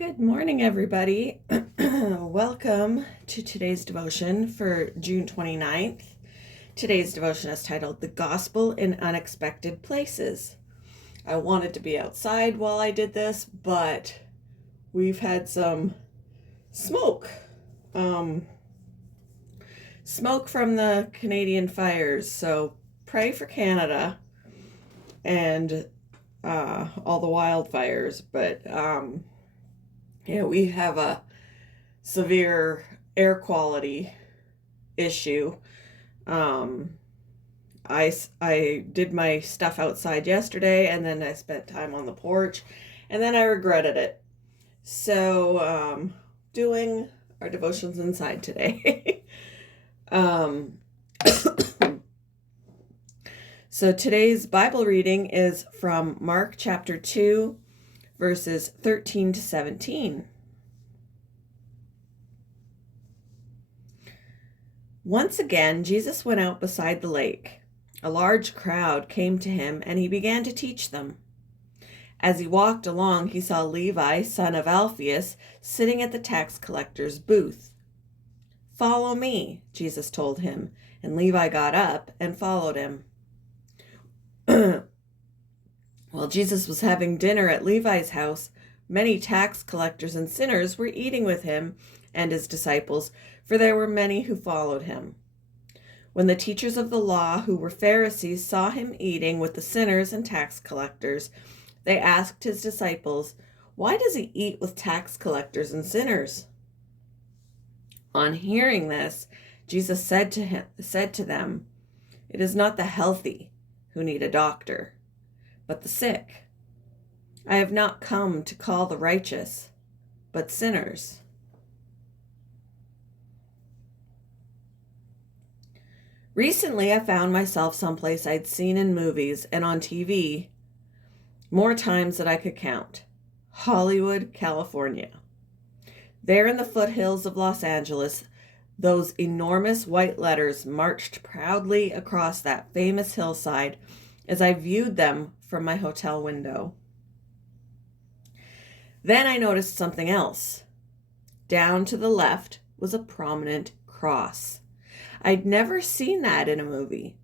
Good morning, everybody. Welcome to today's devotion for June 29th. Today's devotion is titled The Gospel in Unexpected Places. I wanted to be outside while I did this, but we've had some smoke. Smoke from the Canadian fires, so pray for Canada and all the wildfires, but we have a severe air quality issue. I did my stuff outside yesterday, and then I spent time on the porch, and then I regretted it. So, doing our devotions inside today. So today's Bible reading is from Mark chapter 2, verses 13 to 17. Once again, Jesus went out beside the lake. A large crowd came to him, and he began to teach them. As he walked along, he saw Levi, son of Alphaeus, sitting at the tax collector's booth. "Follow me," Jesus told him, and Levi got up and followed him. While Jesus was having dinner at Levi's house, many tax collectors and sinners were eating with him and his disciples, for there were many who followed him. When the teachers of the law, who were Pharisees, saw him eating with the sinners and tax collectors, they asked his disciples, "Why does he eat with tax collectors and sinners?" On hearing this, Jesus said to them, "It is not the healthy who need a doctor, but the sick. I have not come to call the righteous, but sinners." Recently, I found myself someplace I'd seen in movies and on TV more times than I could count. Hollywood, California. There in the foothills of Los Angeles, those enormous white letters marched proudly across that famous hillside as I viewed them from my hotel window. Then I noticed something else. Down to the left was a prominent cross. I'd never seen that in a movie.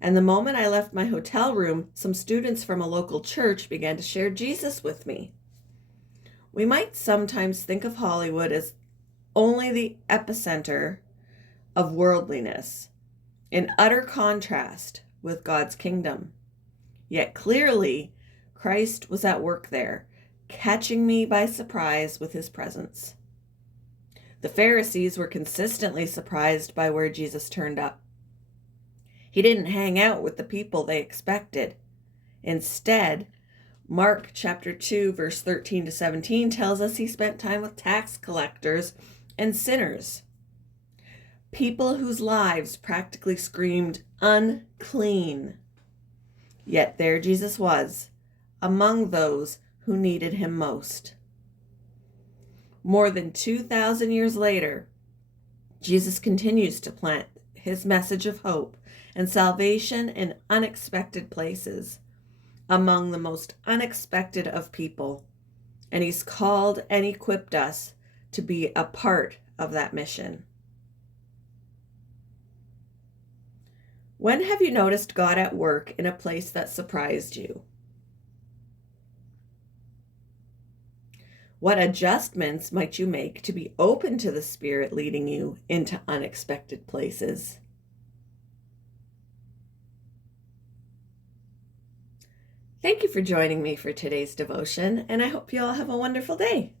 And the moment I left my hotel room, some students from a local church began to share Jesus with me. We might sometimes think of Hollywood as only the epicenter of worldliness, in utter contrast with God's kingdom. Yet clearly, Christ was at work there, catching me by surprise with his presence. The Pharisees were consistently surprised by where Jesus turned up. He didn't hang out with the people they expected. Instead, Mark chapter 2, verse 13 to 17 tells us he spent time with tax collectors and sinners, people whose lives practically screamed unclean. Yet there Jesus was, among those who needed him most. More than 2,000 years later, Jesus continues to plant his message of hope and salvation in unexpected places, among the most unexpected of people, and he's called and equipped us to be a part of that mission. When have you noticed God at work in a place that surprised you? What adjustments might you make to be open to the Spirit leading you into unexpected places? Thank you for joining me for today's devotion, and I hope you all have a wonderful day.